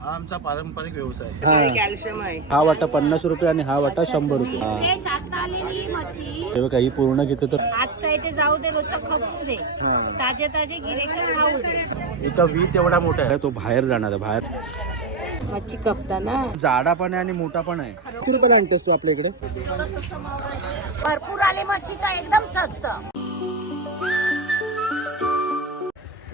हा आमचा पारंपरिक व्यवसाय. आहे. हा कॅल्शियम आहे. हा वाटा पन्नास रुपये आणि हा वाटा शंभर रुपये. हा. फ्रेश आता आलेली मच्छी. हे बघा ही पूर्ण घेतो तर आजचा इथे जाऊ दे रोजचा खपू दे. हा. ताजे ताजे गिरे खाऊ दे. एका वीत एवढा मोठा आहे. तो बाहेर जाणार आहे बाहेर. मच्छी कपताना. जाडा पण आहे आणि मोठा पण आहे. किती रुपयाला आणतेस तू आपल्या इकडे? भरपूर आले मच्छी तर एकदम स्वस्त.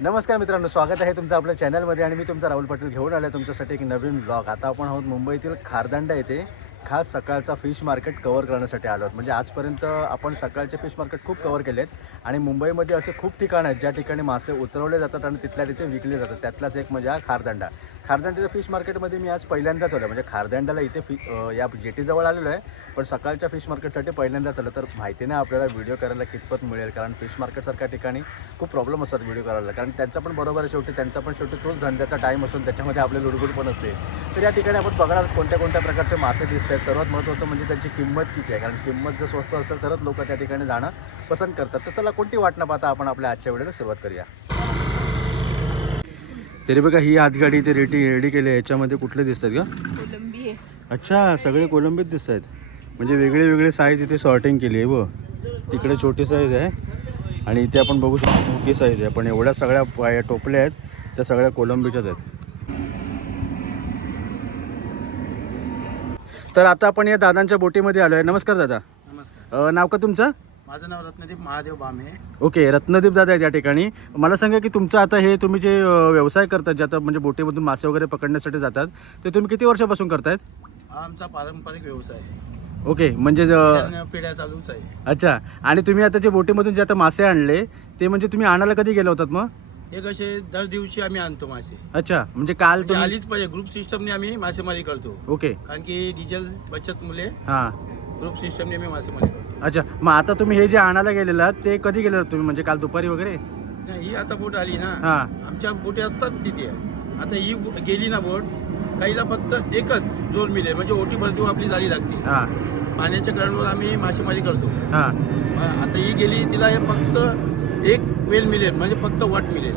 नमस्कार मित्रांनो स्वागत आहे तुमचं आपल्या चॅनलमध्ये आणि मी तुमचा राहुल पाटील घेऊन आलो तुमच्यासाठी एक नवीन ब्लॉग आता आपण आहोत मुंबईतील खारदांडा येथे. खास सकाळचा फिश मार्केट कवर करण्यासाठी आलो आहोत. म्हणजे आजपर्यंत आपण सकाळचे फिश मार्केट खूप कवर केले आहेत आणि मुंबईमध्ये असे खूप ठिकाणं आहेत ज्या ठिकाणी मासे उतरवले जातात आणि तिथल्या तिथे विकले जातात. त्यातलाच एक म्हणजे हा खारदांडा. खारदांड्याच्या फिश मार्केटमध्ये मी आज पहिल्यांदाच आलो म्हणजे खारदांड्याला इथे फि या जेटीजवळ आलेलो आहे. पण सकाळच्या फिश मार्केटसाठी पहिल्यांदाच आलं. तर माहिती नाही आपल्याला व्हिडिओ करायला कितपत मिळेल. कारण फिश मार्केटसारख्या ठिकाणी खूप प्रॉब्लेम असतात व्हिडिओ करायला. कारण त्यांचा पण बरोबर आहे शेवटी. त्यांचा पण शेवटी तोच धंद्याचा टाईम असून त्याच्यामध्ये आपले लुडबुड पण असते. तर या ठिकाणी आपण बघणार कोणत्या कोणत्या प्रकारचे मासे दिसतात आहेत सर्वात महत्त्वाचं म्हणजे त्यांची किंमत किती आहे? कारण किंमत जर स्वस्त असेल तरच लोक त्या ठिकाणी जाणं पसंत करतात. तर चला कोणती वाट न पाहता आपण आपल्या आजच्या वेळेला सुरुवात करूया. तरी बघा ही हातगाडी ते रेडी रेडी केली आहे. याच्यामध्ये कुठले दिसतात का कोलंबी अच्छा सगळे कोलंबीत दिसत आहेत म्हणजे वेगळे वेगळे साईज इथे सॉर्टिंग केली आहे व तिकडे छोटी साईज आहे आणि इथे आपण बघू शकतो मोठी साईज आहे. पण एवढ्या सगळ्या टोपल्या आहेत त्या सगळ्या कोलंबीच्याच आहेत. तर आता आपण या दादांच्या बोटीमध्ये आलो आहे नमस्कार दादा. नमस्कार. अ, नाव का तुमचं? माझं नाव रत्नदीप महादेव बामे. ओके रत्नदीप दादा आहेत या ठिकाणी. मला सांगा की तुमचं आता हे तुम्ही जे अ, व्यवसाय करतात जे आता म्हणजे बोटीमधून मासे वगैरे पकडण्यासाठी जातात ते तुम्ही किती वर्षापासून करतायत? हा आमचा पारंपरिक व्यवसाय आहे. ओके म्हणजे अ, पिढ्यान- पिढ्या चालूच आहे. अच्छा. आणि तुम्ही आता जे बोटीमधून जे आता मासे आणले ते म्हणजे तुम्ही आणायला कधी गेले होतात मग? हे कसे दर दिवशी आम्ही आणतो मासे. अच्छा म्हणजे काल म्हणजे तुम्ही आलीच पाहिजे. ग्रुप सिस्टमने आम्ही मासेमारी करतो. ओके. कारण की डिझेल बचत मुले हां. ग्रुप सिस्टमने आम्ही मासेमारी करतो. अच्छा मग आता तुम्ही हे जे आणायला गेलेलात ते कधी गेलेलात तुम्ही? म्हणजे काल दुपारी वगैरे? नाही ही आता बोट आली ना. हां. आमच्या बोटी असतात तिथे. आता ही बो- गेली ना बोट काहीला फक्त एकच जोर मिळेल. म्हणजे ओटी भरती आपली झाली लागते. हां. पाण्याच्या करंटवर आम्ही मासेमारी करतो. हां. मग आता ही गेली तिला हे फक्त वेल मिळेल म्हणजे फक्त वट मिळेल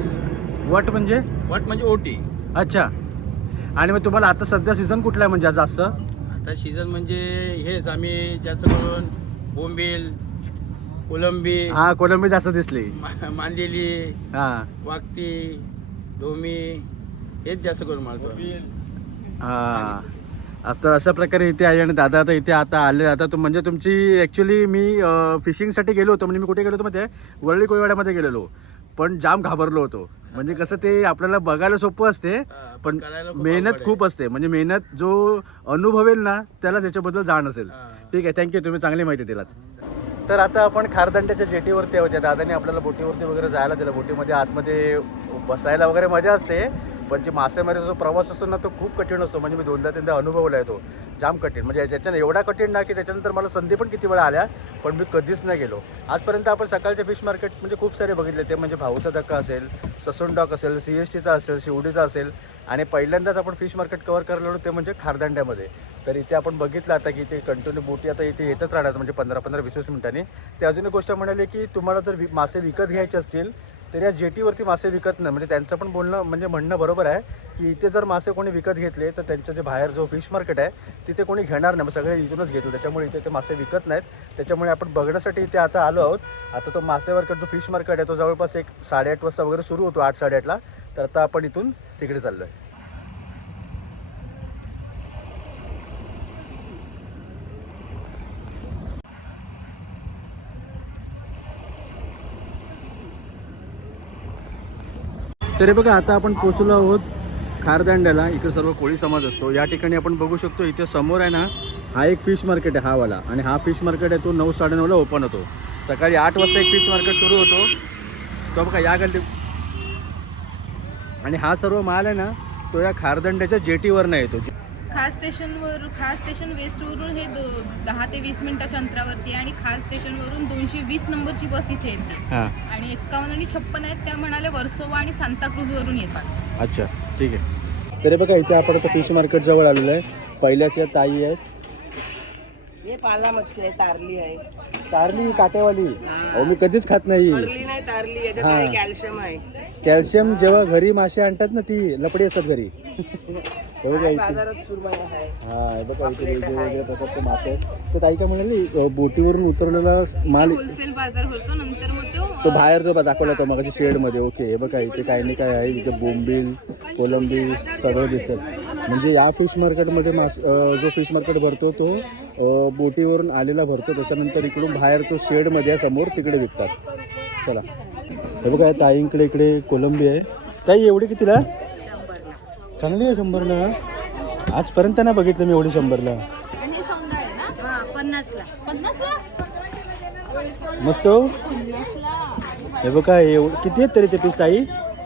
वट म्हणजे? वट म्हणजे ओटी. अच्छा. आणि मग तुम्हाला आता सध्या सीझन कुठला आहे म्हणजे जास्त? आता सीझन म्हणजे हेच आम्ही जास्त करून बोंबील कोलंबी हां कोलंबी जास्त दिसली. मा- मांदेली हां. वाकती ढोमी हेच जास्त करून मारतो हां. आता अशा प्रकारे इथे आहे आणि दादा आता इथे आता आले. आता तुम म्हणजे तुमची ॲक्च्युली मी फिशिंगसाठी गेलो होतो म्हणजे मी कुठे गेलो होतो माहिती आहे वरळी कोळीवाड्यामध्ये गेलेलो. पण जाम घाबरलो होतो. म्हणजे कसं ते आपल्याला बघायला सोपं असते पण मेहनत. खूप असते. म्हणजे मेहनत जो अनुभवेल ना त्याला त्याच्याबद्दल जाण असेल. ठीक आहे थँक्यू तुम्ही चांगली माहिती दिलात. तर आता आपण खारदंड्याच्या जेटीवरती आहोत. दादाने आपल्याला बोटीवरती वगैरे जायला दिलं बोटीमध्ये आतमध्ये बसायला वगैरे मजा असते. पण जे मासेमारीचा जो प्रवास असतो ना तो खूप कठीण असतो. म्हणजे मी दोनदा तीनदा अनुभवला आहे तो. जाम कठीण. म्हणजे याच्यानं एवढा कठीण ना की त्याच्यानंतर मला संधी पण किती वेळा आल्या पण मी कधीच नाही गेलो. आजपर्यंत आपण सकाळचे फिश मार्केट म्हणजे खूप सारे बघितले. ते म्हणजे भाऊचा धक्का असेल ससून डॉक असेल सी एस टीचा असेल शिवडीचा असेल आणि पहिल्यांदाच आपण फिश मार्केट कवर करायला ते म्हणजे खारदांड्यामध्ये. तर इथे आपण बघितलं आता की ते कंटिन्यू बोटी आता इथे येतच राहतात म्हणजे पंधरा पंधरा वीस वीस मिनिटांनी. ते अजून एक गोष्ट म्हणाली की तुम्हाला जर मासे विकत घ्यायचे असतील तर या जेटीवरती मासे विकत नाही म्हणजे त्यांचं पण बोलणं म्हणजे म्हणणं बरोबर आहे की इथे जर मासे कोणी विकत घेतले तर त्यांच्या जे बाहेर जो फिश मार्केट आहे तिथे कोणी घेणार नाही मग सगळे इथूनच घेतो. त्याच्यामुळे इथे ते मासे विकत नाहीत. त्याच्यामुळे आपण बघण्यासाठी इथे आता आलो आहोत. आता तो मासे मार्केट जो फिश मार्केट आहे तो जवळपास एक साडेआठ वाजता वगैरे सुरू होतो आठ साडेआठला. तर आता आपण इथून तिकडे चाललो आहे तरी बघा आता आपण पोचलो आहोत खारदांड्याला. इकडे सर्व कोळी समाज असतो. या ठिकाणी आपण बघू शकतो इथे समोर आहे ना हा एक फिश मार्केट आहे हा वाला. आणि हा फिश मार्केट आहे तो नऊ साडेनऊला ओपन होतो. सकाळी आठ वाजता एक फिश मार्केट सुरू होतो. तो बघा या गल्ली आणि हा सर्व माल आहे ना तो या खारदंड्याच्या जेटीवरनं येतो. खास स्टेशनवर खास स्टेशन वेस्टवरून हे दो दहा ते वीस मिनिटाच्या अंतरावरती आहे आणि खास स्टेशनवरून दोनशे वीस नंबरची बस इथे येते. हां. आणि एक्कावन्न आणि छप्पन आहेत त्या म्हणाले वर्सोवा आणि सांताक्रूजवरून येतात. अच्छा ठीक आहे. तरी बघा इथे आपण आता फिश मार्केट जवळ आलेलो आहे. पहिल्याच या ताई आहेत हे पाला मच्छी आहे तारली आहे. कारली काट्यावाली अहो मी कधीच खात नाही. तारली नाही तारली याच्यात हा. कॅल्शियम आहे. कॅल्शियम जेव्हा घरी मासे आणतात ना ती लपडी असतात घरी. हे बघा हाय, इथे. हा बघा प्रकारचे मासे आहेत. तर ताई काय म्हणाली अ, बोटीवरून उतरलेला माल होलसेल बाजार भरतो नंतर मग तो तो बाहेर जो दाखवला होता मगाशी शेडमध्ये ओके हे बघा इथे काही नाही काय आहे इथे बोंबील कोलंबी सगळं दिसत. म्हणजे या फिश मार्केटमध्ये मास अं, जो फिश मार्केट भरतो तो अं, बोटीवरून आलेला भरतो. त्याच्यानंतर इकडून बाहेर तो शेडमध्ये आहे समोर तिकडे विकतात. चला. हे बघा या ताईंकडे इकडे कोलंबी आहे. ताई एवढी कितीला? चांगली आहे शंभरला. आजपर्यंत नाही बघितलं मी एवढी शंभरला. हे हा मस्त हो. हे बघा हे एवढं किती आहेत तरी ते पीस ताई?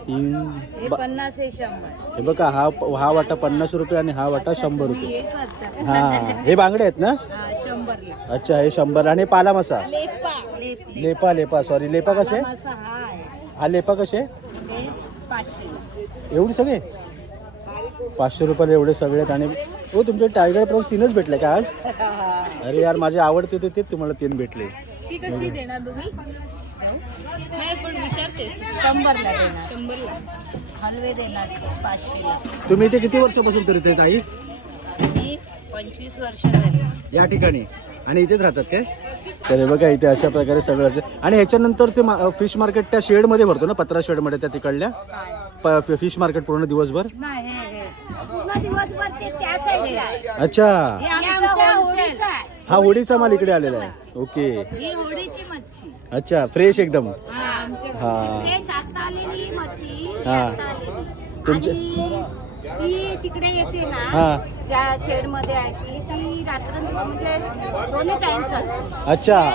तीन हे बा- पन्नास हे शंभर. हे बघा हा हा वाटा पन्नास रुपये आणि हा वाटा शंभर रुपये. हा हे बांगडे आहेत ना? हा शंभरला. अच्छा हे शंभर. आणि पाला मसा? लेपा. लेपी लेपा लेपा सॉरी लेपा कसे हा आहे. हा लेपा कसे? पाचशे एवढे सगळे? पाचशे रुपयाला एवढे सगळे आहेत आणि हो तुमचे टायगर प्रॉन्स तीनच भेटले का आज? अरे यार माझे आवडते ते तेच तुम्हाला तीन भेटले. ती कशी देणार तुम्ही? नाही पण विचारते. शंभरला देणार. शंभरला. हलवे देणार पाचशेला. तुम्ही इथे किती वर्षापासून तरी ते ताई मी पंचवीस वर्ष झाली या ठिकाणी. आणि इथेच राहतात काय? तर हे बघा इथे अशा प्रकारे सगळं असं आणि ह्याच्यानंतर ते फिश मार्केट त्या शेडमध्ये भरतो ना पत्रा शेडमध्ये त्या तिकडल्या? फिश मार्केट पूर्ण दिवसभर? नाही हे हे पूर्ण दिवसभर ते त्याच आहे अच्छा. हे आमचं होडीचं आहे हा होडीचा माल इकडे आलेला आहे. ओके. ही मच्छी. अच्छा फ्रेश एकदम. हा आमच्या हा. फ्रेश आता आलेली मच्छी. हा. आता आलेली. तुमचे- आणि ती तिकडे येते हा. ना ज्या शेडमध्ये आहे ती ती म्हणजे दोन्ही टाइम चालते. अच्छा.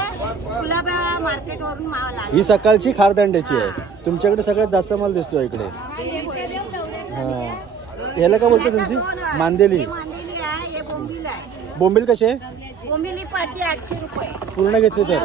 गुलाबा मार्केट वरून माल आला. ही सकाळची खारदांड्याची आहे. तुमच्याकडे सगळ्यात जास्त माल दिसतो इकडे. याला काय बोलतो तुमची? मांदेली. मांदेली आहे हे बोंबील आहे. बोंबील कसे? बोंबिली पाटी आठशे रुपये. पूर्ण घेतली तर?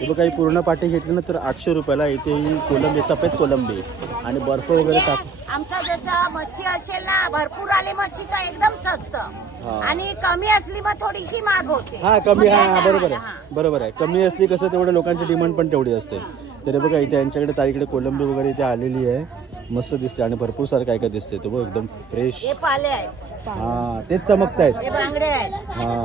हे बघा ही पूर्ण पाटी घेतली ना तर आठशे रुपयाला इथे ही कोलंबी सफेद कोलंबी आणि बर्फ वगैरे टाक आमचा जसा मच्छी असेल ना भरपूर आली मच्छी तर एकदम स्वस्त. आणि कमी असली मग थोडीशी महाग होते. हा कमी मग हा बरोबर आहे. बरोबर आहे. कमी असली कसं तेवढं लोकांची डिमांड पण तेवढी असते. तर हे बघा इथे यांच्याकडे ताईकडे कोलंबी वगैरे इथे आलेली आहे. मस्त दिसते आणि भरपूर सारं काय काय दिसते तो बघ एकदम फ्रेश हे पाले आहेत हा तेच चमकत आहेत हे बांगडे आहेत हा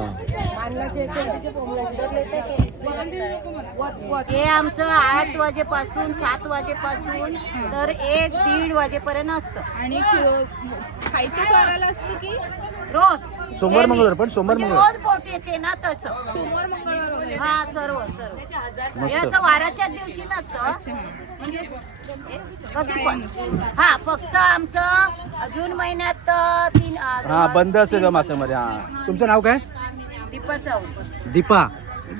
हे आमचं आठ वाजेपासून सात वाजेपासून तर एक दीड वाजेपर्यंत असतं आणि खायच्या असतं की रोज. सोमवार Daily. मंगळवार पण सोमवार म्हणजे मंगळवार. रोज बोट येते ना तसं. सोमवार मंगळवार वगैरे. हा सर्व सर्व. मस्त. हे असं वाराच्या दिवशी नसतं. म्हणजे हे? कधी पण. हा फक्त आमचं जून महिन्यात अं, तीन अं, हा बंद असेल मासेमध्ये हा. तुमचं नाव काय? दीपा चौक दीपा.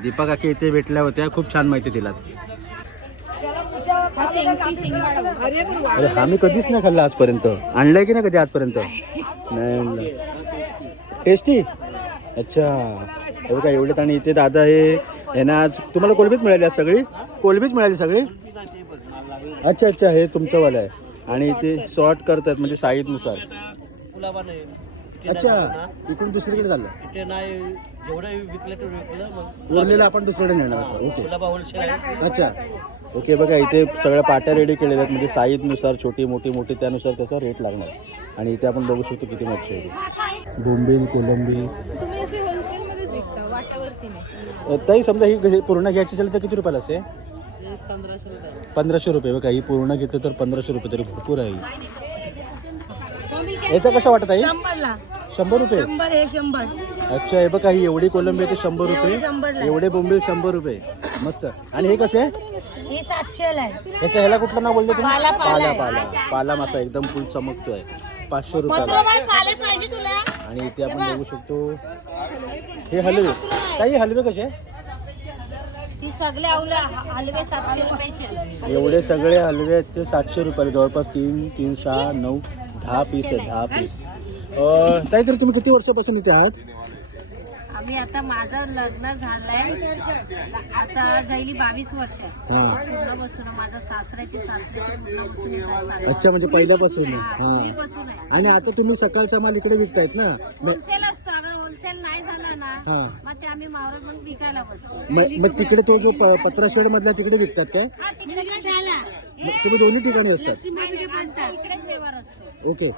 दीपा काकी इथे भेटल्या होत्या. खूप छान माहिती दिलात. हा शेंगटी शेंगाडा अरे हा मी कधीच नाही खाल्ला आजपर्यंत. आणलंय की नाही कधी आजपर्यंत? नाही आणलं. टेस्टी अच्छा. हे बघा एवढेच आणि इथे दादा हे यांना आज तुम्हाला कोलबीच मिळाली आज सगळी? कोलबीच मिळाली सगळी? अच्छा अच्छा हे तुमचं वाला आहे. आणि इथे शॉर्ट करतात म्हणजे साईजनुसार अच्छा इकडून दुसरीकडे झालं ते नाही जेवढं विकलं ते विकलं मग उरलेलं आपण दुसरीकडे नेणार असं. ओके. होलसेल अच्छा. ओके बघा इथे सगळ्या पाट्या रेडी केलेल्या आहेत. म्हणजे साईजनुसार छोटी मोठी मोठी त्यानुसार त्याचा रेट लागणार. आणि इथे आपण बघू शकतो किती मच्छी आहे. बोंबील कोलंबी. ताई समजा ही घे- पूर्ण घ्यायची असेल तर किती रुपयाला असेल? पंधराशे रुपये. बघा ही पूर्ण घेतलं तर पंधराशे रुपये तरी भरपूर आहे. याचं कसं वाटत आहे शंभरला. शंभर रुपये? शंभर हे शंभर. अच्छा हे बघा ही एवढी कोलंबी आहे ते शंभर रुपये. एवढे बोंबील शंभर रुपये. मस्त. आणि हे कसे? ही सातशेला आहे. याच्या ह्याला कुठलं नाव बोलले तुम्ही? पाला, पाला पाला. पाला. पाला मासा एकदम फुल चमकतोय. पाचशे रुपयाला. पाले पाहिजे तुला. आणि इथे आपण बघू. शकतो. हे हलवे. काही हलवे कसे? एवढे सगळे हलवे आहेत ते सातशे रुपयाला जवळपास तीन तीन सहा नऊ. दहा पीस आहेत दहा पीस. ताई तर तुम्ही किती वर्षापासून इथे आहात? आम्ही आता माझं लग्न झालंय आता जाईली बावीस वर्ष. हां. पूर्णपासून माझं सासऱ्याची सासऱ्याची. अच्छा म्हणजे पहिल्यापासून आहे. हा, हां आहे. आणि आता तुम्ही सकाळचा माल इकडे विकतायत ना? म- होलसेल असतो अगर होलसेल नाही झाला ना हां. मग ते आम्ही मावरात म्हणून विकायला बसतो. म- मग तिकडे तो जो प- पत्राशेड मधला तिकडे विकतात काय? हा तिकडे झाला. मग तुम्ही दोन्ही ठिकाणी असतात. इकडेच व्यवहार असतो. ओके.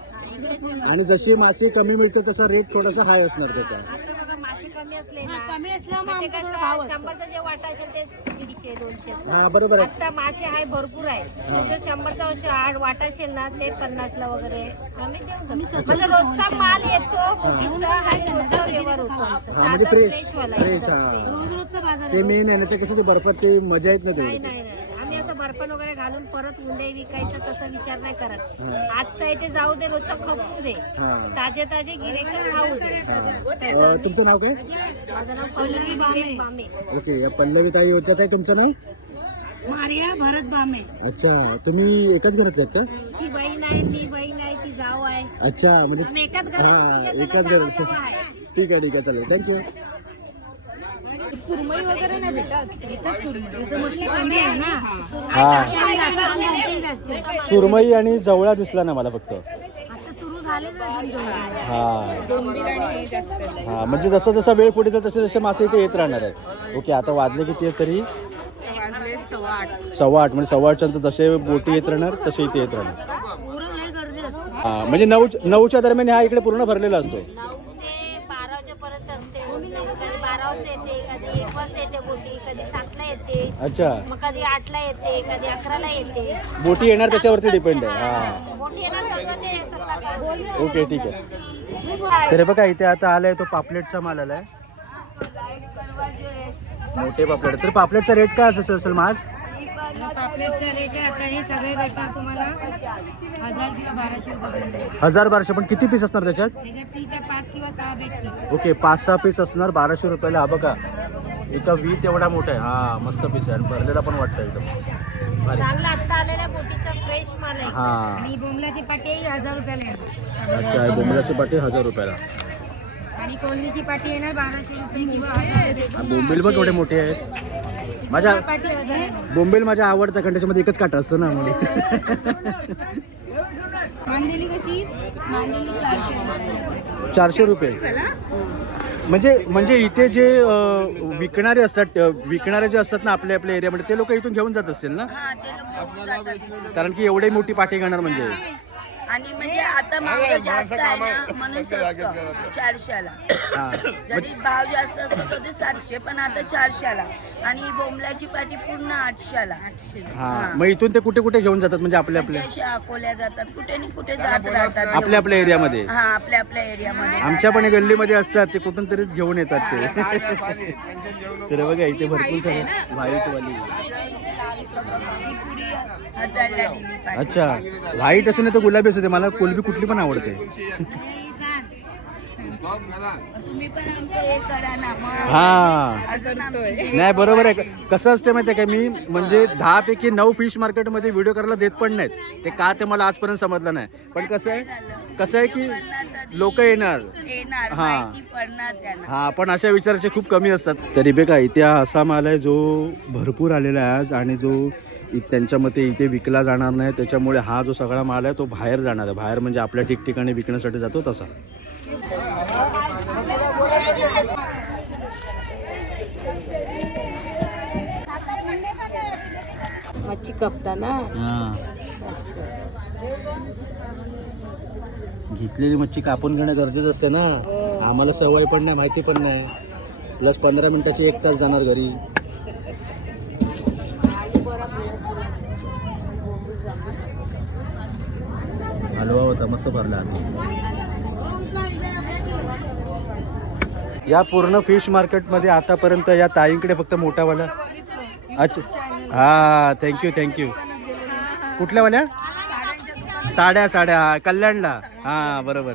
आणि जशी मासे कमी मिळतं तसा रेट थोडासा हाय असणार त्याचा. आता बघा मासे कमी असले ना कमी असल्यामुळे मग ते आमचं कसं थोडं भाव असतो. शंभरचं जे वाटा असेल ते दीडशे दोनशे हा बरोबर आहे. आता मासे आहे भरपूर आहे. जो शंभरचा आठ वाटा असेल ना ते पन्नासला वगैरे. आम्ही देऊन टाकतो. म्हणजे रोजचा माल येतो रोजचा व्यवहार होतो आमचा. हा म्हणजे ताजा फ्रेश फ्रेश एकदम. हा. रोज रोजचा बाजार ते मेन आहे ना ते कसं ते बर्फात ते मजा येत ना नाही ते नाही नाही आम्ही असं बर्फन वगैरे घालून परत उंडे विकायचा तसा विचार नाही करत. आजचा इथे जाऊ दे रोजचा खपू दे. ताजे ताजे गिरेक खाऊ दे. अ, तुमचं नाव काय? माझं नाव पल्लवी बामे. बामे ओके या पल्लवी ताई होत्या. ताई तुमचं नाव? मारिया भरत बामे. अच्छा तुम्ही एकाच घरात आहेत का? ती बहीण आहे मी बहीण आहे ती जाऊ आहे. अच्छा म्हणजे आम्ही एकाच हा घरात एकाच घरात. ठीक आहे ठीक आहे चालेल. थँक्यू सुरमई वगैरे नाही भेटत. इथं मच्छी कमी आहे ना. हा. सुरमई आणि जवळा दिसला ना मला फक्त. आता सुरू झाले ना अजून जेवण. हा. हा म्हणजे जसं जसं वेळ पुढे जाईल तसे तसे मासे इथे येत राहणार आहेत. ओके आता वाजले किती आहे तरी? वाजले सव्वा आठ. आठ म्हणजे सव्वा आठच्या नंतर जसे बोटी येत राहणार तसे इथे येत राहणार. हा म्हणजे नऊ नऊच्या दरम्यान हा इकडे पूर्ण भरलेला असतो नऊ ते बारा वाजेपर्यंत असते कधी बारा वाजता येते कधी एक वाजता येते बोटी कधी सातला येते अच्छा. मग कधी आठला येते कधी अकराला येते. बोटी येणार त्याच्यावरती डिपेंड आहे. हा. बोटी येणार तसं ते सकाळी ओके ठीक आहे. तर बघा इथे आता आलाय तो पापलेटचा माल आलाय. मोठे पापलेट. तर पापलेटचा रेट काय असं असेल माझ पापलेटचा रेट आहे आता हे सगळे भेटणार तुम्हाला हजार किंवा बाराशे रुपये हजार बाराशे पण किती पीस असणार त्याच्यात? त्याच्या पीस पाच किंवा सहा भेटतील ओके पाच सहा पीस असणार बाराशे रुपयाला. हा बघा एका वीत एवढा मोठा आहे. हा मस्त पीस आहे. आणि भरलेला पण वाटतं एकदम. भारी. चांगला आता आलेल्या बोटीचा फ्रेश माल आहे. हा. आणि बोंबलाची पाटी हजार रुपयाला येणार अच्छा बोंबलाची पाटी हजार रुपयाला. आणि कोलनीची पाटी येणार बाराशे रुपये किंवा हजार रुपये बोंबील पण एवढे मोठे आहेत. माझ्या बोंबील माझ्या आवडतं कारण त्याच्यामध्ये एकच काटा असतो ना म्हणून मांदेली कशी? मांदेली चारशे चारशे रुपये. म्हणजे म्हणजे इथे जे विकणारे असतात विकणारे जे असतात ना आपल्या आपल्या एरियामध्ये ते लोक इथून घेऊन जात असतील ना? हा कारण की एवढी मोठी पाठी घेणार म्हणजे. आणि म्हणजे आता मागं जास्त आहे ना म्हणून स्वस्त. चारशेला. हा. जरी भाव जास्त असतो तर ते सातशे पण आता चारशेला. आणि बोंबलाची पाटी पूर्ण आठशेला. हा. मग इथून ते कुठे कुठे घेऊन जातात? म्हणजे आपल्या म्हणजे आपल्या अशा अकोल्या जातात. कुठे नाही कुठे जात राहतात आपल्या आपल्या एरियामध्ये? हा आपल्या आपल्या एरियामध्ये. आमच्या पण गल्लीमध्ये असतात. ते कुठून तरी घेऊन येतात ते. तर बघा इथे भरपूर सारे व्हाईट वाली हजारला दिली पाटी. अच्छा. व्हाईट असेल ना तर गुलाबी असते मला कोलबी कुठली पण आवडते. हे. नाही बरोबर आहे. कसं असते माहिती आहे का मी म्हणजे दहा पैकी नऊ फिश मार्केटमध्ये व्हिडिओ करायला देत पण नाहीत. ते का ते मला आजपर्यंत समजलं नाही. पण कसं आहे कसं आहे की लोक येणार. हा. हा पण अशा विचाराचे खूप कमी असतात. तरी बे काय इथे हा असा माल आहे जो भरपूर आलेला आहे आज आणि जो त्यांच्या मते इथे विकला जाणार नाही. त्याच्यामुळे हा जो सगळा माल आहे तो बाहेर जाणार आहे. बाहेर म्हणजे आपल्या ठिकठिकाणी विकण्यासाठी जातो तसा. मच्छी कपता ना? घेतलेली मच्छी कापून घेणं गरजेचं असते ना. आम्हाला सवय पण नाही माहिती पण नाही. प्लस पंधरा मिनिटाची एक तास जाणार घरी. हलवा होता मस्त भरला या पूर्ण फिश मार्केटमध्ये आतापर्यंत या ताईंकडे फक्त मोठावाला अच्छा. हा थँक्यू थँक्यू कुठल्या वाल्या? साड्या साड्या हा, कल्याणला. हा बरोबर.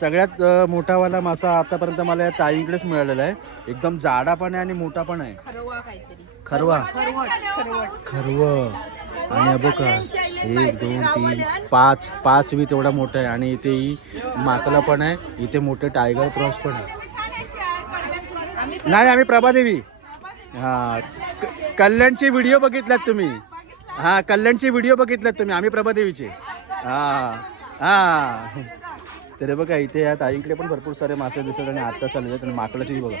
सगळ्यात मोठावाला मासा आतापर्यंत मला या ताईंकडेच मिळालेला आहे. एकदम जाडा पण आहे आणि मोठा पण आहे. खरवा. खरव. आणि बघा एक दोन तीन पाच पाच वी तेवढा मोठा आहे आणि इथे ही माकला पण आहे. इथे मोठे टायगर क्रॉस पण आहे. नाही आम्ही प्रभादेवी. हा. कल्याणचे व्हिडिओ बघितलात तुम्ही. हा कल्याणचे व्हिडिओ बघितलात तुम्ही. आम्ही प्रभादेवीचे. हा. हा. तर बघा इथे या ताईंकडे पण भरपूर सारे मासे दिसत आणि आता चालले आहेत आणि माकडाची बघा.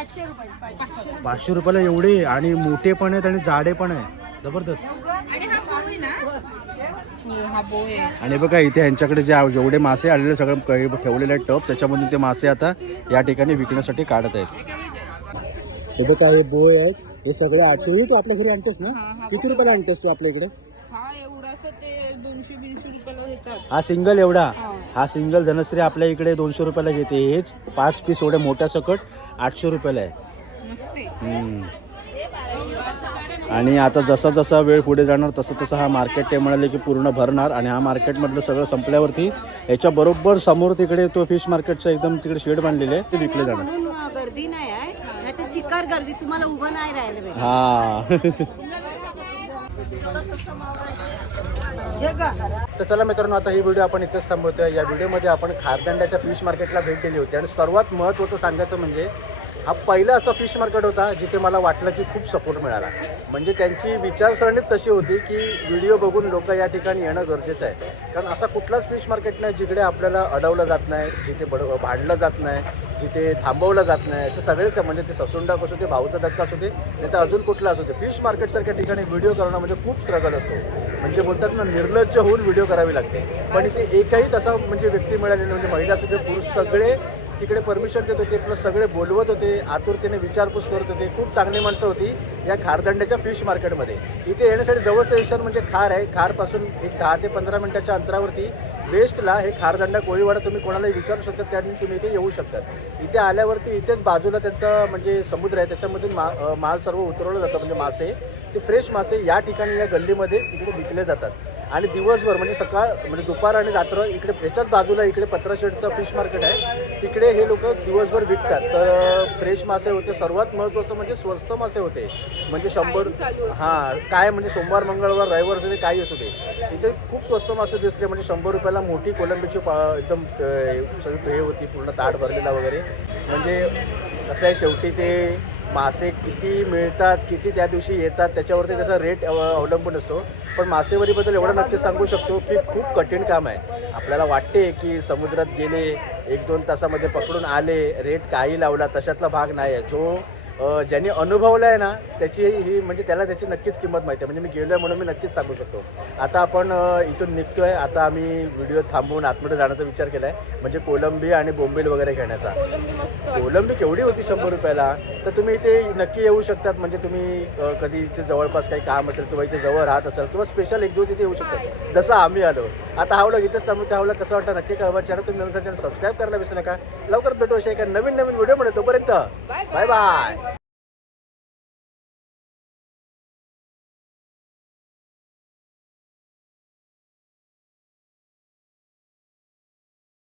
पाचशे रुपये पाचशे पाचशे रुपयाला एवढे? आणि मोठे पण आहेत आणि जाडे पण आहे जबरदस्त. आणि हा कोळी ना? हो हा बोय आहे. आणि बघा इथे यांच्याकडे जे जेवढे मासे आलेले सगळं काही ठेवलेले आहेत टप त्याच्यामधून ते मासे आता या ठिकाणी विकण्यासाठी काढत आहेत. हे बघा हे बोय आहेत. हे सगळे आठशे हे तू आपल्या घरी आणतेस ना? हा, किती रुपयाला आणतेस तू आपल्या इकडे? हा एवढासा ते दोनशे बिनशे रुपयाला देतात. हा सिंगल एवढा? हा. हा सिंगल धनश्री आपल्या इकडे दोनशे रुपयाला घेते. हेच पाच पीस एवढे मोठ्या सकट. आठशे रुपयाला आहे. आणि आता जसा जसा वेळ पुढे जाणार तसं तसं हा मार्केट ते म्हणाले की पूर्ण भरणार आणि हा मार्केटमधलं सगळं संपल्यावरती याच्या बरोबर समोर तिकडे तो फिश मार्केटचा एकदम तिकडे शेड बांधलेले आहे ते विकले जाणार. गर्दी नाही आहे. चिकार गर्दी तुम्हाला उभं नाही राहिलं. हा. तर चला मित्रांनो आता ही व्हिडिओ आपण इथेच थांबवतोय. या व्हिडिओमध्ये आपण खारदंड्याच्या फिश मार्केटला भेट दिली होती. आणि सर्वात महत्त्वाचं सांगायचं म्हणजे हा पहिला असा फिश मार्केट होता जिथे मला वाटलं की खूप सपोर्ट मिळाला. म्हणजे त्यांची विचारसरणीच तशी होती की व्हिडिओ बघून लोक या ठिकाणी येणं गरजेचं आहे. कारण असा कुठलाच फिश मार्केट नाही जिकडे आपल्याला अडवलं जात नाही जिथे बड भांडलं जात नाही जिथे थांबवलं जात नाही. असे सगळेच आहे. म्हणजे ते ससुंडक असू दे भाऊचा धक्का असू दे नाही तर अजून कुठला असू दे फिश मार्केटसारख्या ठिकाणी व्हिडिओ करणं म्हणजे खूप स्ट्रगल असतो. म्हणजे बोलतात ना निर्लज्ज होऊन व्हिडिओ करावी लागते. पण इथे एकही तसा म्हणजे व्यक्ती मिळाली नाही. म्हणजे महिला असू दे पुरुष सगळे तिकडे परमिशन देत होते प्लस सगळे बोलवत होते आतुरतेने विचारपूस करत होते. खूप चांगली माणसं होती या खारदंड्याच्या फिश मार्केटमध्ये इथे येण्यासाठी जवळचं स्टेशन म्हणजे खार आहे. खारपासून एक दहा ते पंधरा मिनिटाच्या अंतरावरती वेस्टला हे खारदंडा कोळीवाडा तुम्ही कोणालाही विचारू शकता त्यांनी तुम्ही इथे येऊ शकतात इथे आल्यावरती इथेच बाजूला त्यांचा म्हणजे समुद्र आहे त्याच्यामधून मा माल सर्व उतरवलं जातं म्हणजे मासे. ते फ्रेश मासे या ठिकाणी या गल्लीमध्ये तिकडे विकले जातात. आणि दिवसभर म्हणजे सकाळ म्हणजे दुपार आणि रात्र इकडे याच्याच बाजूला इकडे पत्राशेडचं फिश मार्केट आहे. तिकडे हे लोक दिवसभर विकतात. तर फ्रेश मासे होते. सर्वात महत्त्वाचं म्हणजे स्वस्त मासे होते. म्हणजे शंभर. हां काय म्हणजे सोमवार मंगळवार रविवार असू दे काही असू दे. इथे खूप स्वस्त मासे दिसले. म्हणजे शंभर रुपयाला मोठी कोलंबीची पा एकदम हे होती. पूर्ण ताट भरलेला वगैरे. म्हणजे कसं आहे शेवटी ते मासे किती मिळतात किती त्या दिवशी येतात त्याच्यावरती त्याचा रेट अवलंबून असतो. पण मासेमारीबद्दल एवढं नक्की सांगू शकतो की खूप कठीण काम आहे. आपल्याला वाटते की समुद्रात गेले एक दोन तासामध्ये पकडून आले रेट काही लावला तशातला भाग नाही आहे. जो ज्यांनी अनुभवला आहे ना त्याची ही म्हणजे त्याला त्याची नक्कीच किंमत माहिती आहे. म्हणजे मी गेलो आहे म्हणून मी नक्कीच सांगू शकतो. आता आपण इथून निघतो आहे आता आम्ही व्हिडिओ थांबवून आतमध्ये जाण्याचा विचार केला आहे म्हणजे कोलंबी आणि बोंबील वगैरे घेण्याचा. कोलंबी केवढी होती शंभर रुपयाला? तर तुम्ही इथे नक्की येऊ शकतात. म्हणजे तुम्ही कधी इथे जवळपास काही काम असेल किंवा इथे जवळ राहत असेल किंवा स्पेशल एक दिवस इथे येऊ शकतात. जसं आम्ही आलो. आता हा व्लॉग इथेच थांबू त्या कसं वाटतं? नक्की कळवा. चॅनल तुम्ही नवीन सबस्क्राईब करायला विसरू नका. लवकर भेटू अशा एका नवीन नवीन व्हिडिओमध्ये तोपर्यंत बाय बाय.